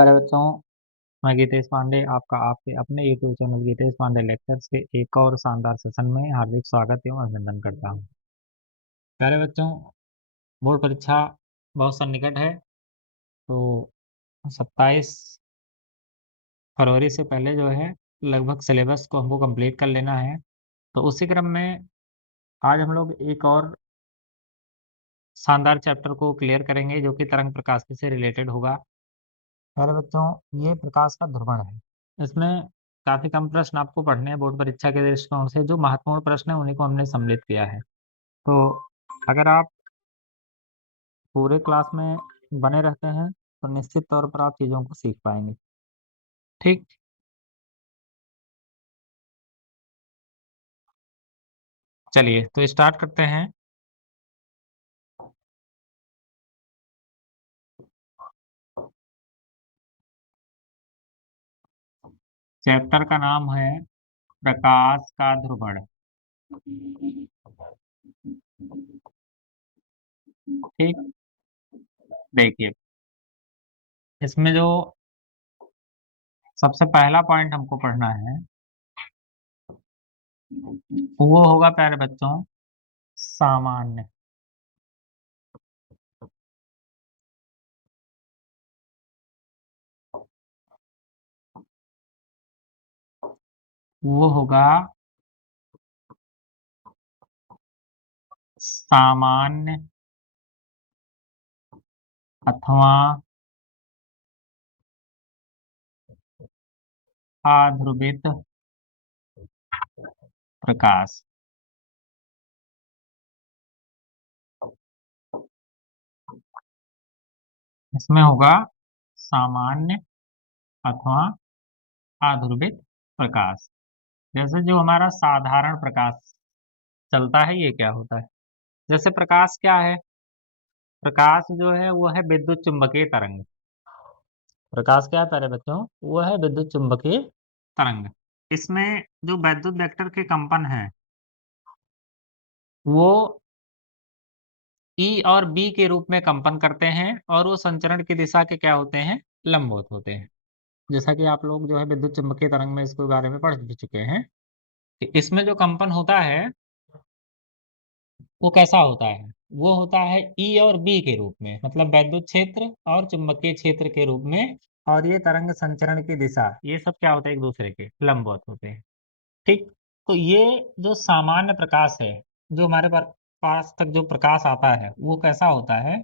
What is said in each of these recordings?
प्यारे बच्चों, मैं गीतेश पांडे आपका आपके अपने YouTube channel Gitesh Pandey lectures के एक और शानदार सेशन में हार्दिक स्वागत एवं अभिनंदन करता हूं। प्यारे बच्चों, बोर्ड परीक्षा बहुत सन्निकट है, तो 27 फरवरी से पहले जो है लगभग सिलेबस को हमको कंप्लीट कर लेना है। तो उसी क्रम में आज हम लोग एक और शानदार चैप्टर को क्लियर करेंगे जो कि तरंग प्रकाश से रिलेटेड होगा। प्यारे बच्चों, ये प्रकाश का ध्रुवण है। इसमें काफ़ी कम प्रश्न आपको पढ़ने हैं बोर्ड परीक्षा के दृष्टिकोण से। जो महत्वपूर्ण प्रश्न है उन्हीं को हमने सम्मिलित किया है। तो अगर आप पूरे क्लास में बने रहते हैं तो निश्चित तौर पर आप चीज़ों को सीख पाएंगे। ठीक, चलिए तो स्टार्ट करते हैं। चैप्टर का नाम है प्रकाश का ध्रुवण। ठीक, देखिए इसमें जो सबसे पहला पॉइंट हमको पढ़ना है वो होगा प्यारे बच्चों सामान्य। वो होगा सामान्य अथवा आध्रुवित प्रकाश। इसमें होगा सामान्य अथवा आध्रुवित प्रकाश। जैसे जो हमारा साधारण प्रकाश चलता है ये क्या होता है? जैसे प्रकाश क्या है? प्रकाश जो है वो है विद्युत चुम्बकीय तरंग। प्रकाश क्या है प्यारे बच्चों? वो है विद्युत चुम्बकीय तरंग। इसमें जो वैद्युत वेक्टर के कंपन हैं वो ई और बी के रूप में कंपन करते हैं और वो संचरण की दिशा के क्या होते हैं? लंबवत होते हैं। जैसा कि आप लोग जो है विद्युत चुम्बकीय तरंग में इसके बारे में पढ़ भी चुके हैं कि इसमें जो कंपन होता है वो कैसा होता है? वो होता है ई और बी के रूप में, मतलब वैद्युत क्षेत्र और चुंबकीय क्षेत्र के रूप में। और ये तरंग संचरण की दिशा ये सब क्या होता है? एक दूसरे के लंबवत होते हैं। ठीक, तो ये जो सामान्य प्रकाश है, जो हमारे पास तक जो प्रकाश आता है वो कैसा होता है?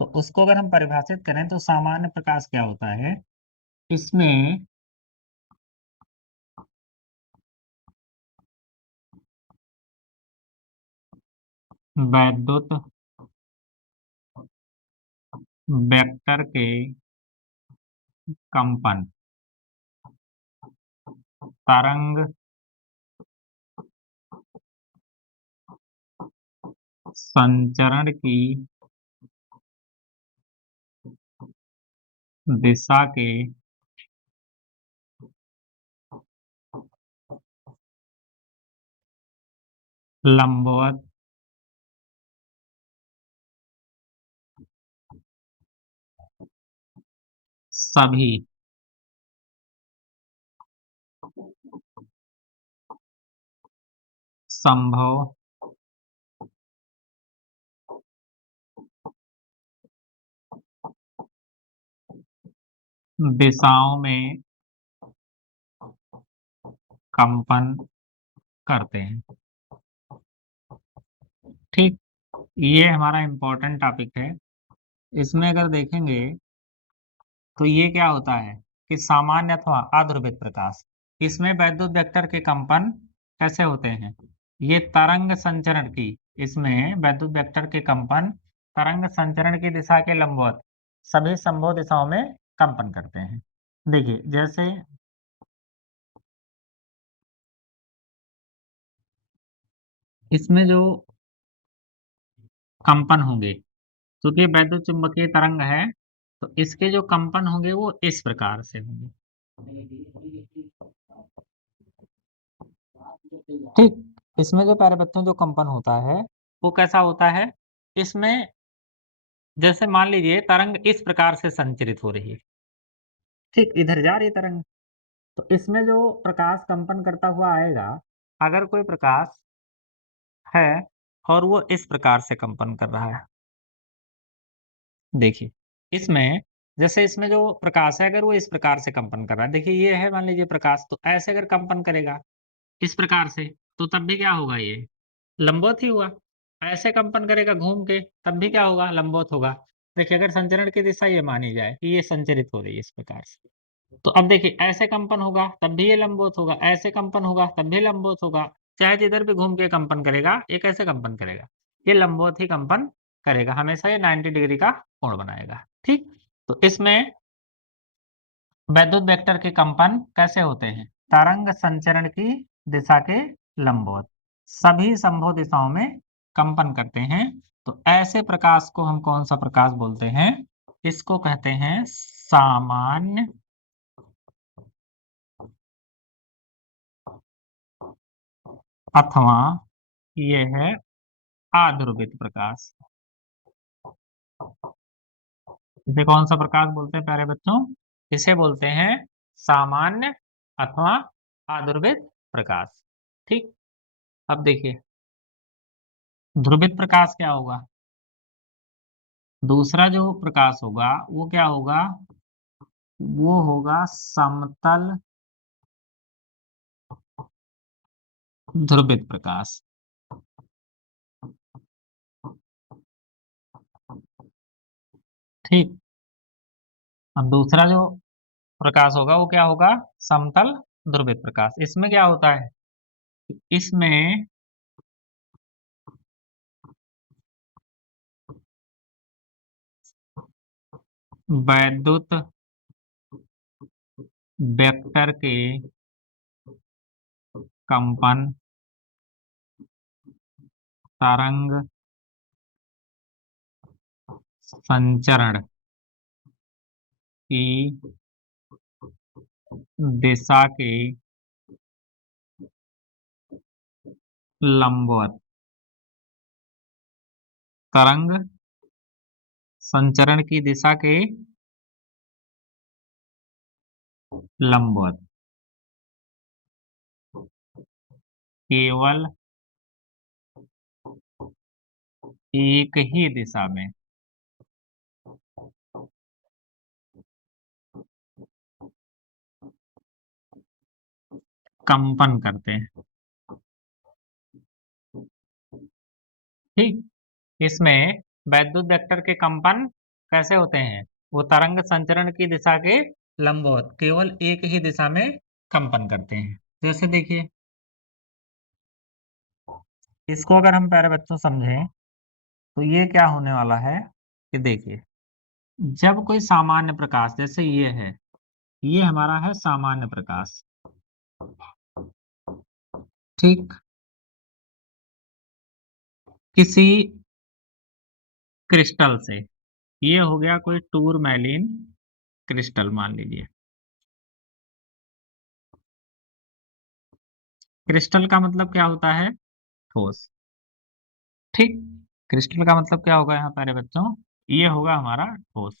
तो उसको अगर हम परिभाषित करें तो सामान्य प्रकाश क्या होता है? इसमें वैद्युत वेक्टर के कंपन तरंग संचरण की दिशा के लंबवत सभी संभव दिशाओं में कंपन करते हैं। ठीक, ये हमारा इम्पोर्टेंट टॉपिक है। इसमें अगर देखेंगे तो ये क्या होता है कि सामान्य अथवा अध्रुवित प्रकाश, इसमें वैद्युत वेक्टर के कंपन कैसे होते हैं? ये तरंग संचरण की, इसमें वैद्युत वेक्टर के कंपन तरंग संचरण की दिशा के लंबवत सभी संभव दिशाओं में कंपन करते हैं। देखिए जैसे इसमें जो कंपन होंगे, क्योंकि वैद्युत चुम्बकीय तरंग है तो इसके जो कंपन होंगे वो इस प्रकार से होंगे। ठीक, इसमें जो प्यारे बच्चों जो कंपन होता है वो कैसा होता है? इसमें जैसे मान लीजिए तरंग इस प्रकार से संचरित हो रही है, ठीक, इधर जा रही है तरंग। तो इसमें जो प्रकाश कंपन करता हुआ आएगा, अगर कोई प्रकाश है और वो इस प्रकार से कंपन कर रहा है, देखिए, इसमें जैसे इसमें जो प्रकाश है अगर वो इस प्रकार से कंपन कर रहा है, देखिए ये है मान लीजिए प्रकाश, तो ऐसे अगर कंपन करेगा इस प्रकार से, तो तब भी क्या होगा ये? लंबवत ही हुआ। ऐसे कंपन करेगा घूम के, तब भी क्या होगा? लंबवत होगा। देखिए अगर संचरण की दिशा ये मानी जाए कि ये संचरित हो रही है इस प्रकार से, तो अब देखिए ऐसे कंपन होगा तब भी ये लंबवत होगा, ऐसे कंपन होगा तब भी लंबवत होगा। चाहे जिधर भी घूम के कंपन करेगा, ये कैसे कंपन करेगा? ये लंबवत ही कंपन करेगा, हमेशा ये 90 डिग्री का कोण बनाएगा। ठीक? तो इसमें वैद्युत वेक्टर के कंपन कैसे होते हैं? तरंग संचरण की दिशा के लंबवत सभी संभव दिशाओं में कंपन करते हैं। तो ऐसे प्रकाश को हम कौन सा प्रकाश बोलते हैं? इसको कहते हैं सामान्य अथवा ये है आध्रुवित प्रकाश। इसे कौन सा प्रकाश बोलते हैं प्यारे बच्चों? इसे बोलते हैं सामान्य अथवा आध्रुवित प्रकाश। ठीक, अब देखिए ध्रुवित प्रकाश क्या होगा? दूसरा जो प्रकाश होगा वो क्या होगा? वो होगा समतल ध्रुवित प्रकाश। ठीक, अब दूसरा जो प्रकाश होगा वो क्या होगा? समतल ध्रुवित प्रकाश। इसमें क्या होता है? इसमें वैद्युत वेक्टर के कंपन तरंग संचरण की दिशा के लंबवत, तरंग संचरण की दिशा के लंबवत केवल एक ही दिशा में कंपन करते हैं। ठीक, इसमें वैद्युत वेक्टर के कंपन कैसे होते हैं? वो तरंग संचरण की दिशा के लंबवत केवल एक ही दिशा में कंपन करते हैं। जैसे देखिए इसको अगर हम प्यारे बच्चों समझें तो ये क्या होने वाला है कि देखिए जब कोई सामान्य प्रकाश जैसे ये है, ये हमारा है सामान्य प्रकाश। ठीक, किसी क्रिस्टल से, ये हो गया कोई टूरमैलिन क्रिस्टल मान लीजिए। क्रिस्टल का मतलब क्या होता है? ठोस। ठीक, क्रिस्टल का मतलब क्या होगा यहाँ प्यारे बच्चों? ये होगा हमारा ठोस।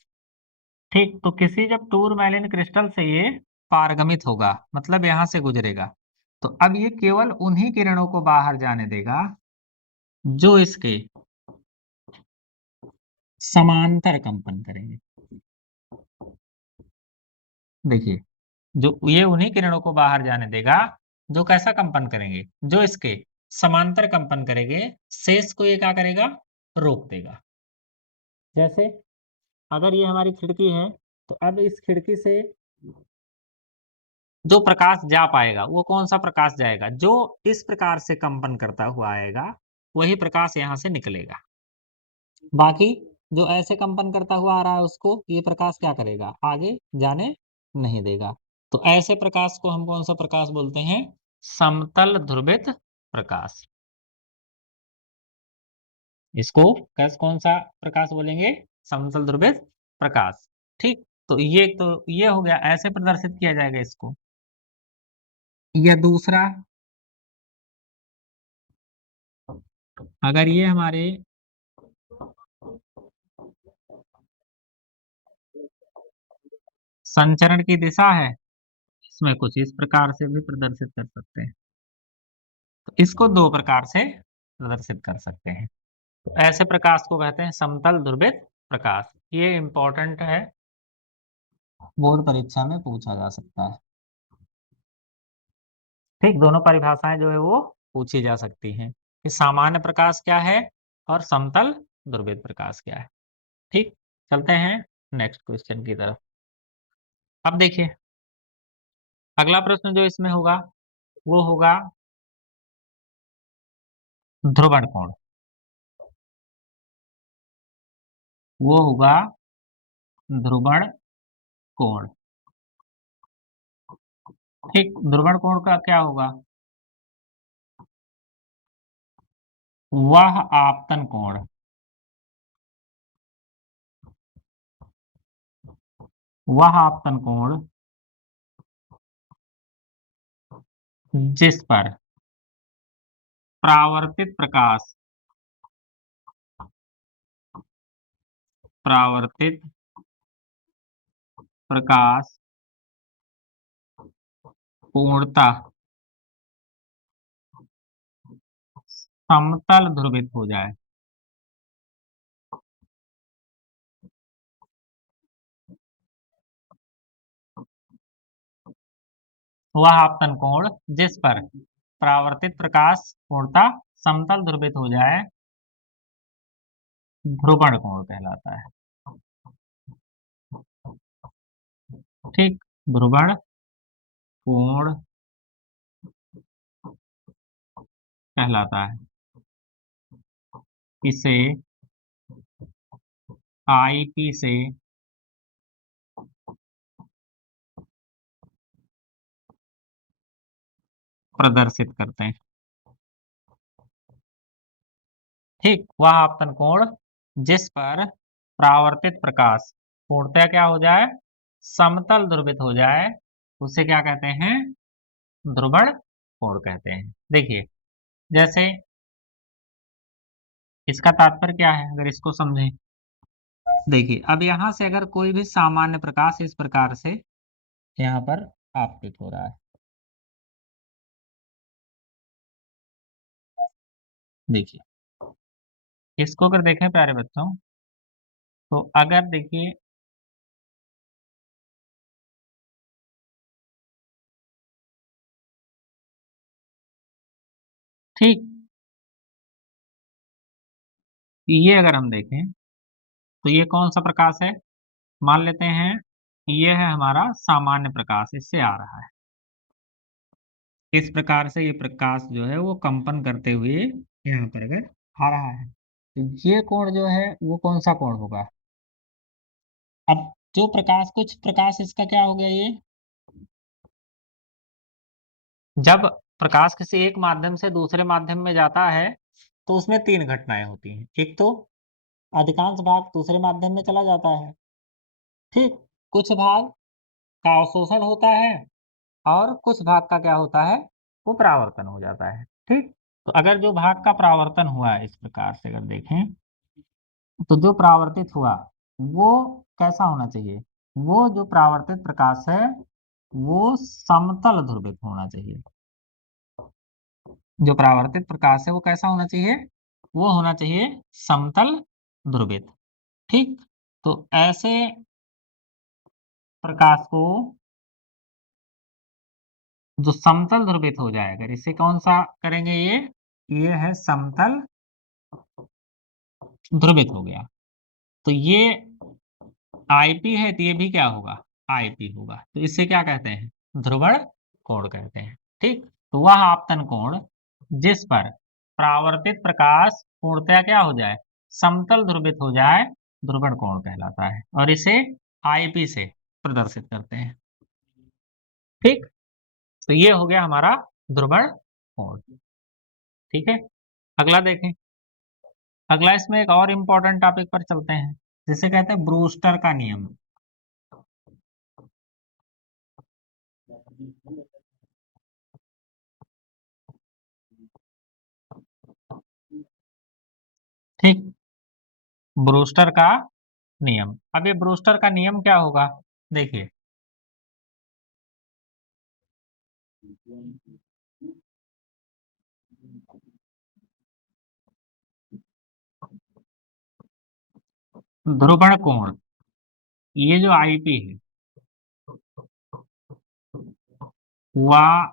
ठीक, तो किसी जब टूरमैलिन क्रिस्टल से ये पारगमित होगा मतलब यहाँ से गुजरेगा, तो अब ये केवल उन्हीं किरणों को बाहर जाने देगा जो इसके समांतर कंपन करेंगे। देखिए जो ये उन्हीं किरणों को बाहर जाने देगा जो कैसा कंपन करेंगे? जो इसके समांतर कंपन करेंगे। शेष को ये क्या करेगा? रोक देगा। जैसे अगर ये हमारी खिड़की है तो अब इस खिड़की से जो प्रकाश जा पाएगा वो कौन सा प्रकाश जाएगा? जो इस प्रकार से कंपन करता हुआ आएगा वही प्रकाश यहाँ से निकलेगा। बाकी जो ऐसे कंपन करता हुआ आ रहा है उसको ये प्रकाश क्या करेगा? आगे जाने नहीं देगा। तो ऐसे प्रकाश को हम कौन सा प्रकाश बोलते हैं? समतल ध्रुवित प्रकाश। इसको कैस कौन सा प्रकाश बोलेंगे? समतल ध्रुवित प्रकाश। ठीक, तो ये हो गया, ऐसे प्रदर्शित किया जाएगा इसको। या दूसरा, अगर ये हमारे संचरण की दिशा है, इसमें कुछ इस प्रकार से भी प्रदर्शित कर सकते हैं। तो इसको दो प्रकार से प्रदर्शित कर सकते हैं। तो ऐसे प्रकाश को कहते हैं समतल ध्रुवित प्रकाश। ये इंपॉर्टेंट है, बोर्ड परीक्षा में पूछा जा सकता है। ठीक, दोनों परिभाषाएं जो है वो पूछी जा सकती हैं कि सामान्य प्रकाश क्या है और समतल ध्रुवित प्रकाश क्या है। ठीक, चलते हैं नेक्स्ट क्वेश्चन की तरफ। अब देखिए अगला प्रश्न जो इसमें होगा वो होगा ध्रुवण कोण। वो होगा ध्रुवण कोण। ठीक, ध्रुवण कोण का क्या होगा? वह आपतन कोण, वह आपतन कोण जिस पर परावर्तित प्रकाश, परावर्तित प्रकाश पूर्णतः समतल ध्रुवित हो जाए, वह आपतन कोण जिस पर परावर्तित प्रकाश पूर्णतः समतल ध्रुवित हो जाए ध्रुवण कोण कहलाता है। ठीक, ध्रुवण कोण कहलाता है। इसे आईपी से प्रदर्शित करते हैं। ठीक, वह आपतन कोण जिस पर परावर्तित प्रकाश पूर्णतः क्या हो जाए, समतल ध्रुवित हो जाए, उसे क्या कहते हैं? ध्रुवण कोण कहते हैं। देखिए जैसे इसका तात्पर्य क्या है अगर इसको समझें। देखिए अब यहां से अगर कोई भी सामान्य प्रकाश इस प्रकार से यहाँ पर आपतित हो रहा है, देखिए इसको अगर देखें प्यारे बच्चों, तो अगर देखिए ठीक, ये अगर हम देखें तो ये कौन सा प्रकाश है? मान लेते हैं ये है हमारा सामान्य प्रकाश, इससे आ रहा है। इस प्रकार से ये प्रकाश जो है वो कंपन करते हुए यहाँ पर अगर आ रहा है, तो ये कोण जो है वो कौन सा कोण होगा? अब जो प्रकाश, कुछ प्रकाश इसका क्या हो गया, ये जब प्रकाश किसी एक माध्यम से दूसरे माध्यम में जाता है तो उसमें तीन घटनाएं होती हैं। एक तो अधिकांश भाग दूसरे माध्यम में चला जाता है, ठीक, कुछ भाग का अवशोषण होता है और कुछ भाग का क्या होता है, वो परावर्तन हो जाता है। ठीक, तो अगर जो भाग का परावर्तन हुआ है इस प्रकार से अगर देखें, तो जो परावर्तित हुआ वो कैसा होना चाहिए? वो जो परावर्तित प्रकाश है वो समतल ध्रुवित होना चाहिए। जो परावर्तित प्रकाश है वो कैसा होना चाहिए? वो होना चाहिए समतल ध्रुवित। ठीक, तो ऐसे प्रकाश को जो समतल ध्रुवित हो जाए, अगर इसे कौन सा करेंगे, ये है समतल ध्रुवित हो गया, तो ये आईपी है, तो ये भी क्या होगा, आईपी होगा। तो इसे क्या कहते हैं? ध्रुवण कोण कहते हैं। ठीक, तो वह आपतन कोण जिस पर परावर्तित प्रकाश पूर्णतया क्या हो जाए, समतल ध्रुवित हो जाए, ध्रुवण कोण कहलाता है और इसे आईपी से प्रदर्शित करते हैं। ठीक, तो ये हो गया हमारा ध्रुवण कोण। ठीक है, अगला देखें। अगला इसमें एक और इम्पोर्टेंट टॉपिक पर चलते हैं जिसे कहते हैं ब्रूस्टर का नियम। ठीक, ब्रूस्टर का नियम। अब ये ब्रूस्टर का नियम क्या होगा? देखिए ध्रुवण कोण, ये जो आईपी है वह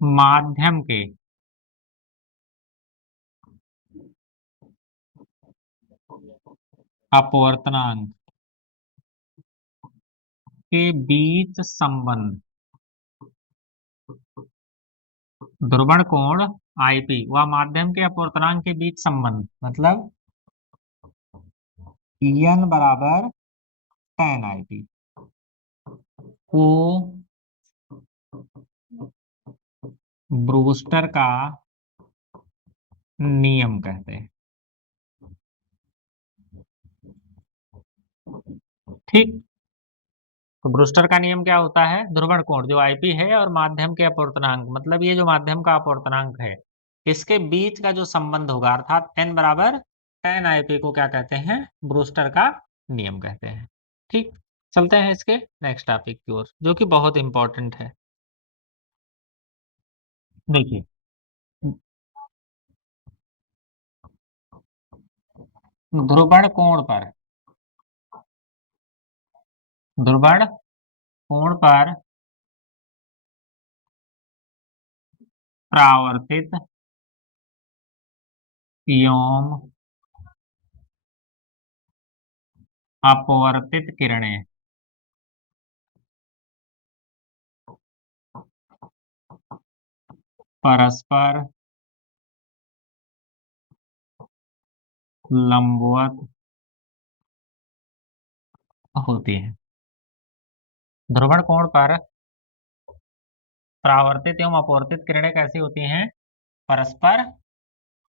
माध्यम के अपवर्तनांक के बीच संबंध, ध्रुवण कोण आईपी व माध्यम के अपवर्तनांक के बीच संबंध मतलब n बराबर tan आईपी को ब्रूस्टर का नियम कहते हैं। ठीक, तो ब्रूस्टर का नियम क्या होता है, ध्रुवण कोण जो आईपी है और माध्यम के अपवर्तनांक मतलब ये जो माध्यम का अपवर्तनांक है इसके बीच का जो संबंध होगा अर्थात n बराबर tan आईपी को क्या कहते हैं, ब्रूस्टर का नियम कहते हैं। ठीक, चलते हैं इसके नेक्स्ट टॉपिक की ओर जो कि बहुत इंपॉर्टेंट है। देखिए, ध्रुवण कोण पर, ध्रुवण कोण पर परावर्तित एवं अपवर्तित किरणें परस्पर लंबवत होती है। ध्रुवण कोण पर परावर्तित एवं अपवर्तित किरणें कैसी होती हैं, परस्पर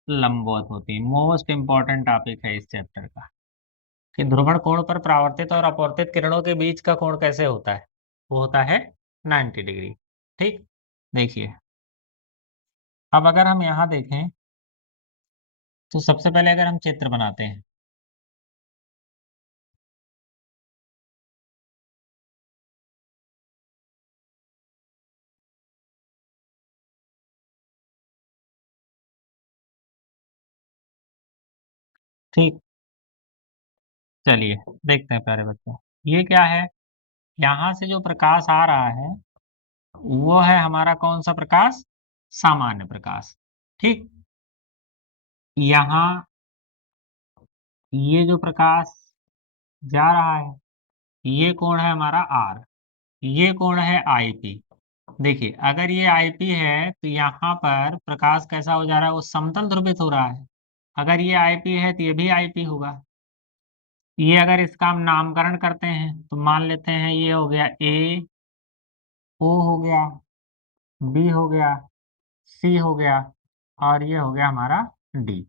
लंबवत होती है। मोस्ट इंपॉर्टेंट टॉपिक है इस चैप्टर का कि ध्रुवण कोण पर परावर्तित और अपवर्तित किरणों के बीच का कोण कैसे होता है, वो होता है 90 डिग्री। ठीक, देखिए अब अगर हम यहां देखें तो सबसे पहले अगर हम चित्र बनाते हैं ठीक, चलिए देखते हैं प्यारे बच्चों, ये क्या है, यहां से जो प्रकाश आ रहा है वो है हमारा कौन सा प्रकाश, सामान्य प्रकाश। ठीक, यहाँ ये जो प्रकाश जा रहा है ये कोण है हमारा आर, ये कोण है आईपी। देखिए अगर ये आईपी है तो यहाँ पर प्रकाश कैसा हो जा रहा है, वो समतल ध्रुवित हो रहा है। अगर ये आईपी है तो ये भी आईपी होगा। ये अगर इसका हम नामकरण करते हैं तो मान लेते हैं ये हो गया ए, ओ हो गया, बी हो गया, सी हो गया और ये हो गया हमारा डी।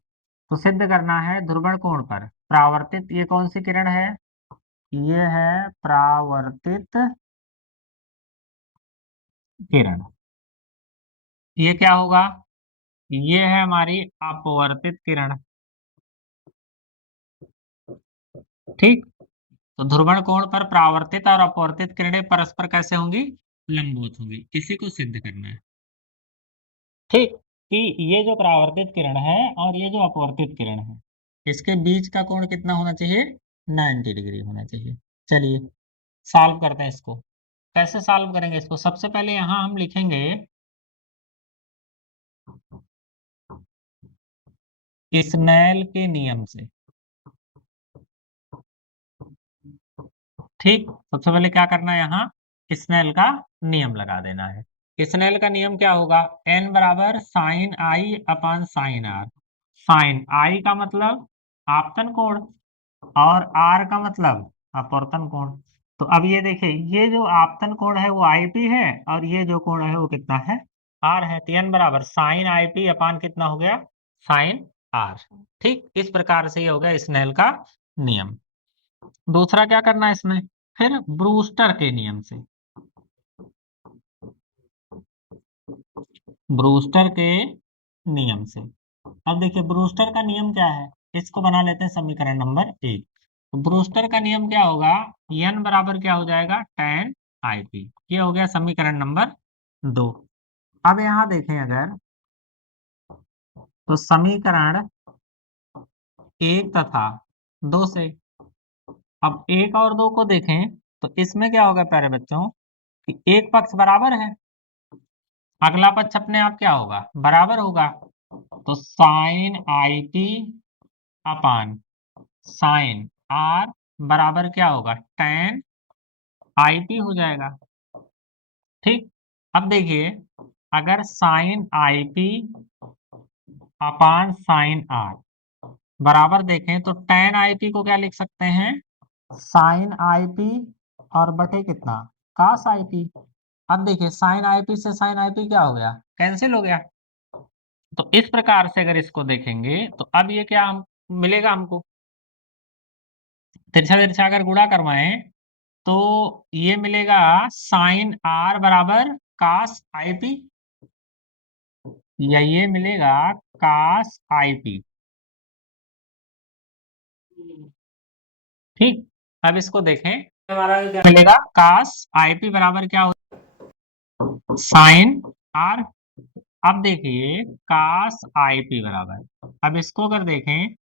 तो सिद्ध करना है ध्रुवण कोण पर परावर्तित, ये कौन सी किरण है, ये है परावर्तित किरण। ये क्या होगा, ये है हमारी अपवर्तित किरण। ठीक, तो ध्रुवण कोण पर परावर्तित और अपवर्तित किरणें परस्पर कैसे होंगी, लंबवत होंगी, इसी को सिद्ध करना है। ठीक, कि ये जो परावर्तित किरण है और ये जो अपवर्तित किरण है इसके बीच का कोण कितना होना चाहिए, 90 डिग्री होना चाहिए। चलिए सॉल्व करते हैं इसको। कैसे सॉल्व करेंगे इसको, सबसे पहले यहां हम लिखेंगे स्नेल के नियम से। ठीक, सबसे पहले क्या करना है, यहाँ स्नेल का नियम लगा देना है। स्नेल का नियम क्या होगा, n बराबर sine I upon sine r. Sine I का मतलब आपतन कोण और r का मतलब अपवर्तन कोण। तो अब ये देखिए ये जो आपतन कोण है वो आईपी है और ये जो कोण है वो कितना है, r है। तो n बराबर साइन आईपी अपान कितना हो गया, साइन r। ठीक, इस प्रकार से ये हो गया स्नेल का नियम। दूसरा क्या करना है इसमें, फिर ब्रूस्टर के नियम से। ब्रूस्टर के नियम से, अब देखिए ब्रूस्टर का नियम क्या है, इसको बना लेते हैं समीकरण नंबर 1। तो ब्रूस्टर का नियम क्या होगा, n बराबर क्या हो जाएगा tan IP। ये हो गया समीकरण नंबर 2। अब यहाँ देखें अगर, तो समीकरण 1 तथा 2 से, अब 1 और 2 को देखें तो इसमें क्या होगा प्यारे बच्चों कि एक पक्ष बराबर है, अगला पक्ष अपने आप क्या होगा, बराबर होगा। तो sine IP upon sine R बराबर क्या होगा, tan IP हो जाएगा। ठीक, अब देखिए अगर sine IP upon sine R बराबर देखें तो tan IP को क्या लिख सकते हैं, साइन IP और बटे कितना, cos IP। अब देखिए साइन IP से साइन IP क्या हो गया, कैंसिल हो गया। तो इस प्रकार से अगर इसको देखेंगे तो अब ये क्या मिलेगा हमको, तिरछा तिरछा अगर गुणा करवाएं तो ये मिलेगा साइन R बराबर cos IP, या ये मिलेगा cos IP। ठीक, अब इसको देखें हमारा क्या मिलेगा, cos IP बराबर क्या हो, साइन R। अब देखिए cos IP बराबर, अब इसको अगर देखें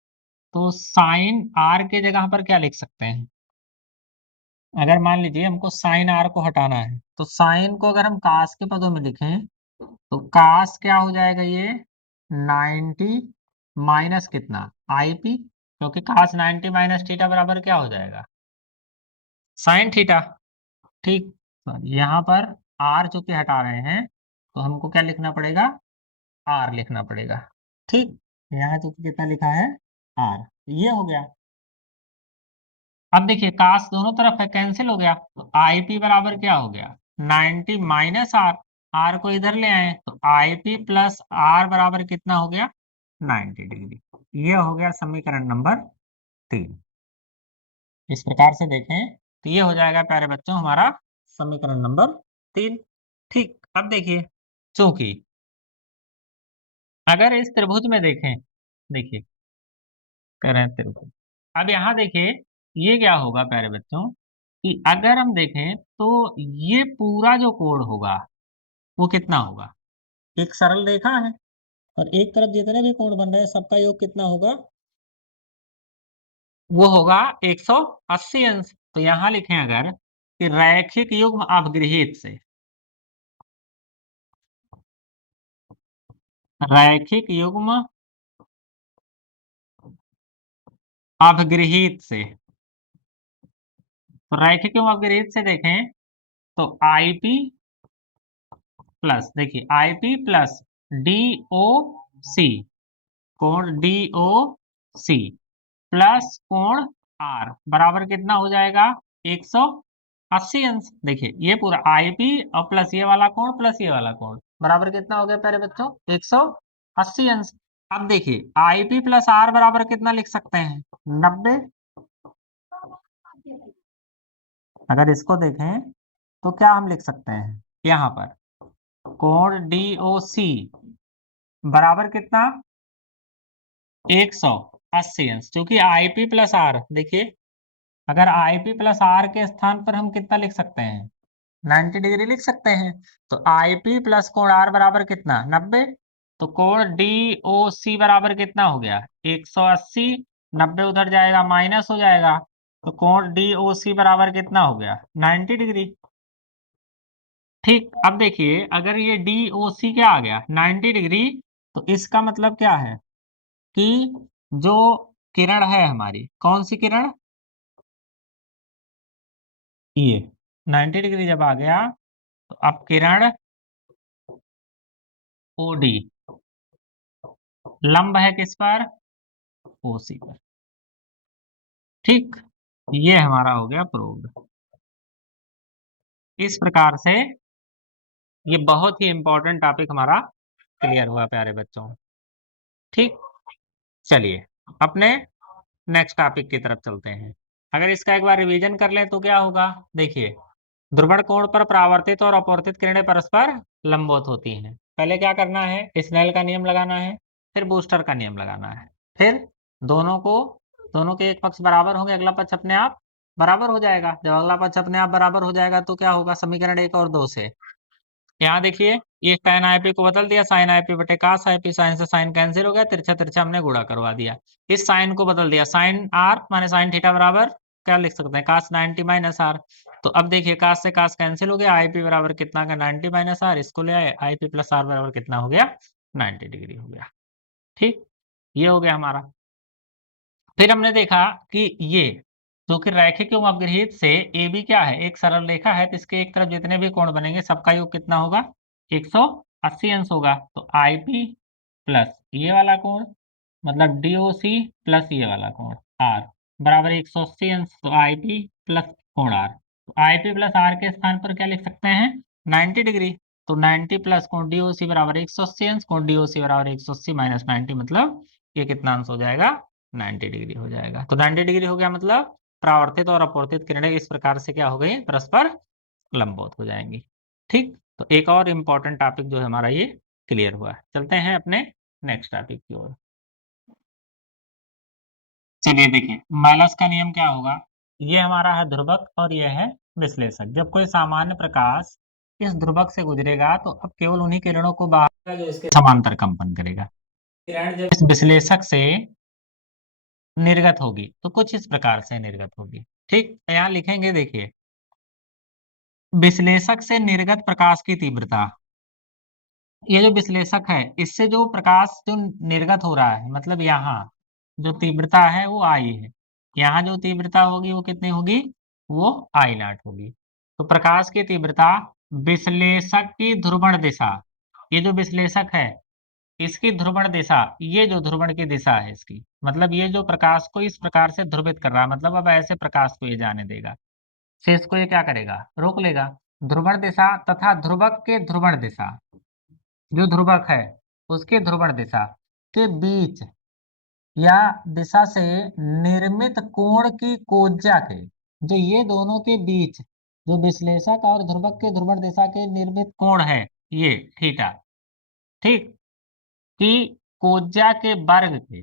तो साइन R के जगह पर क्या लिख सकते हैं, अगर मान लीजिए हमको साइन R को हटाना है तो साइन को अगर हम cos के पदों में लिखें तो cos क्या हो जाएगा, ये 90 माइनस कितना IP, क्योंकि cos 90 माइनस थीटा बराबर क्या हो जाएगा, साइन थीटा। ठीक, तो यहाँ पर R चूंकि हटा रहे हैं तो हमको क्या लिखना पड़ेगा, R लिखना पड़ेगा। ठीक, यहाँ चूंकि कितना लिखा है, R, ये हो गया। अब देखिए काश दोनों तरफ है, कैंसिल हो गया, तो IP बराबर क्या हो गया, 90 माइनस R, R को इधर ले आए तो IP प्लस R बराबर कितना हो गया, 90 डिग्री। ये हो गया समीकरण नंबर 3। इस प्रकार से देखें तो ये हो जाएगा प्यारे बच्चों हमारा समीकरण नंबर 3। ठीक, अब देखिए चूंकि अगर इस त्रिभुज में देखें, देखिए करें त्रिभुज, अब यहाँ देखिए ये क्या होगा प्यारे बच्चों कि अगर हम देखें तो ये पूरा जो कोण होगा वो कितना होगा, एक सरल रेखा है और एक तरफ जितने भी कोण बन रहे हैं सबका योग कितना होगा, वो होगा 180 अंश। तो यहां लिखें अगर कि रैखिक युग्म अवगृहित से, रैखिक युग्म अवगृहित से, तो रैखिक युग्म अवगृहित से देखें तो IP प्लस, देखिए IP प्लस DOC, कोण DOC प्लस कोण R बराबर कितना हो जाएगा, 180 अंश। देखिए ये पूरा IP और प्लस ये वाला कोण प्लस ये वाला कोण बराबर कितना हो गया प्यारे बच्चों, 180 अंश। अब देखिए IP प्लस R बराबर कितना लिख सकते हैं, 90। अगर इसको देखें तो क्या हम लिख सकते हैं, यहाँ पर कोण DOC बराबर कितना, 180 अंश, क्योंकि IP प्लस R, देखिए अगर IP प्लस R के स्थान पर हम कितना लिख सकते हैं, 90 डिग्री लिख सकते हैं। तो IP प्लस कोण R बराबर कितना, 90। तो कोण DOC बराबर कितना हो गया, 180, 90 उधर जाएगा माइनस हो जाएगा, तो कोण DOC बराबर कितना हो गया, 90 डिग्री। ठीक, अब देखिए अगर ये DOC क्या आ गया, 90 डिग्री, तो इसका मतलब क्या है कि जो किरण है हमारी, कौन सी किरण, ये 90 डिग्री जब आ गया तो अब किरण OD लंब है किस पर, OC पर। ठीक, ये हमारा हो गया प्रूव्ड। इस प्रकार से ये बहुत ही इंपॉर्टेंट टॉपिक हमारा क्लियर हुआ प्यारे बच्चों। ठीक, चलिए अपने नेक्स्ट टॉपिक की तरफ चलते हैं। अगर इसका एक बार रिवीजन कर लें तो क्या होगा, देखिए ध्रुवण कोण पर परावर्तित और अपवर्तित किरणें परस्पर लंबवत होती हैं। पहले क्या करना है, स्नेल का नियम लगाना है, फिर बूस्टर का नियम लगाना है, फिर दोनों को, दोनों के एक पक्ष बराबर होंगे, अगला पक्ष अपने आप बराबर हो जाएगा। जब अगला पक्ष अपने आप बराबर हो जाएगा तो क्या होगा, समीकरण 1 और 2 से। यहाँ देखिए ये tan IP को बदल दिया sin IP बटे cos IP, साइन से साइन कैंसिल हो गया, तिरछा तिरछा हमने गुणा करवा दिया। इस साइन को बदल दिया, sin r माने sin थीटा बराबर क्या लिख सकते हैं, cos 90 माइनस r। तो अब देखिए cos से cos कैंसिल हो गया, IP बराबर कितना का 90 माइनस r, इसको ले आए, IP प्लस r बराबर कितना हो गया, 90 डिग्री हो गया। ठीक, ये हो गया हमारा। फिर हमने देखा कि ये जो कि रैखिक एवं अपगृहीत से AB क्या है, एक सरल रेखा है, तो इसके एक तरफ जितने भी कोण बनेंगे सबका योग कितना होगा, 180 अंश होगा। तो IP प्लस ये वाला कोण मतलब DOC प्लस ये वाला कोण R बराबर 180 अंश। तो IP प्लस कोण R, तो IP प्लस R के स्थान पर क्या लिख सकते हैं, 90 डिग्री। तो 90 प्लस कोण DOC बराबर 180 अंश, कोण DOC बराबर 180 माइनस 90 मतलब ये कितना अंश हो जाएगा, 90 डिग्री हो जाएगा। तो 90 डिग्री हो गया मतलब परावर्तित और अपवर्तित किरणें इस प्रकार से क्या हो गई, परस्पर लंबवत हो जाएंगी। ठीक, तो एक और इम्पोर्टेंट टॉपिक जो है हमारा ये क्लियर हुआ। चलते हैं अपने नेक्स्ट टॉपिक की ओर। चलिए देखिए माइलस का नियम क्या होगा, ये हमारा है ध्रुवक और ये है विश्लेषक। जब कोई सामान्य प्रकाश इस ध्रुवक से गुजरेगा तो अब केवल उन्हीं किरणों को बाहर जो इसके समांतर कंपन करेगा। किरण जब इस विश्लेषक से निर्गत होगी तो कुछ इस प्रकार से निर्गत होगी। ठीक, यहाँ लिखेंगे देखिए, विश्लेषक से निर्गत प्रकाश की तीव्रता, ये जो विश्लेषक है इससे जो प्रकाश जो निर्गत हो रहा है मतलब यहाँ जो तीव्रता है वो आई है, यहाँ जो तीव्रता होगी वो कितनी होगी, वो आई नॉट होगी। तो प्रकाश की तीव्रता विश्लेषक की ध्रुवण दिशा, ये जो विश्लेषक है इसकी ध्रुवण दिशा, ये जो ध्रुवण की दिशा है इसकी मतलब ये जो प्रकाश को इस प्रकार से ध्रुवित कर रहा है, मतलब अब ऐसे प्रकाश को ये जाने देगा, शेष को ये क्या करेगा, रोक लेगा। ध्रुवण दिशा तथा ध्रुवक के ध्रुवण दिशा, जो ध्रुवक है उसके ध्रुवण दिशा के बीच या दिशा से निर्मित कोण की कोज्या के, जो ये दोनों के बीच जो विश्लेषक और ध्रुवक के ध्रुवण दिशा के निर्मित कोण है ये थीटा, ठीक, कि कोज्या के वर्ग के,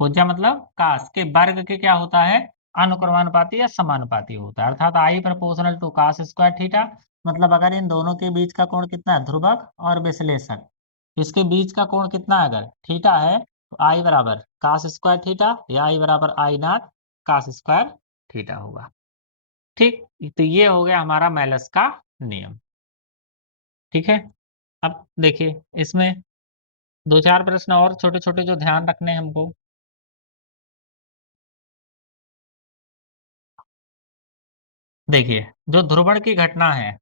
कोज्या मतलब कास के वर्ग के क्या होता है, अनुक्रमानुपाती या समानुपाती होता है, अर्थात I proportional to cos square theta. मतलब अगर इन दोनों के बीच का कोण कितना है, ध्रुवक और विश्लेषक, इसके बीच का कोण कितना है अगर थीटा है तो आई बराबर कास स्क्वायर थीटा या आई बराबर आई नॉट कास स्क्वायर थीटा होगा। ठीक, तो ये हो गया हमारा मेलस का नियम। ठीक है, अब देखिए इसमें दो चार प्रश्न और छोटे छोटे जो ध्यान रखने हैं हमको। देखिए जो ध्रुवण की घटना है,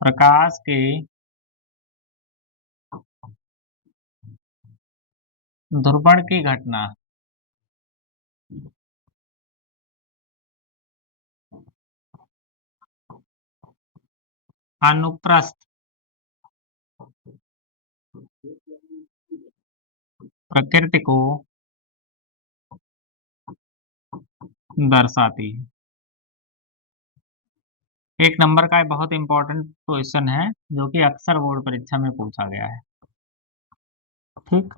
प्रकाश के ध्रुवण की घटना अनुप्रस्थ प्रकृति को दर्शाती है। एक नंबर का बहुत इंपॉर्टेंट क्वेश्चन है जो कि अक्सर बोर्ड परीक्षा में पूछा गया है। ठीक,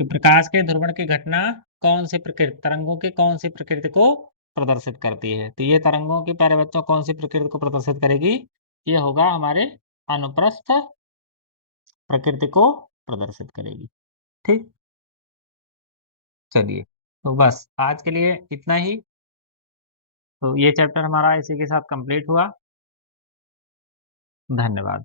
कि प्रकाश के ध्रुवण की घटना कौन सी प्रकृति, तरंगों की कौन सी प्रकृति को प्रदर्शित करती है, तो ये तरंगों की प्यारे बच्चों कौन सी प्रकृति को प्रदर्शित करेगी, ये होगा हमारे अनुप्रस्थ प्रकृति को प्रदर्शित करेगी। ठीक, चलिए तो बस आज के लिए इतना ही। तो ये चैप्टर हमारा इसी के साथ कंप्लीट हुआ। धन्यवाद।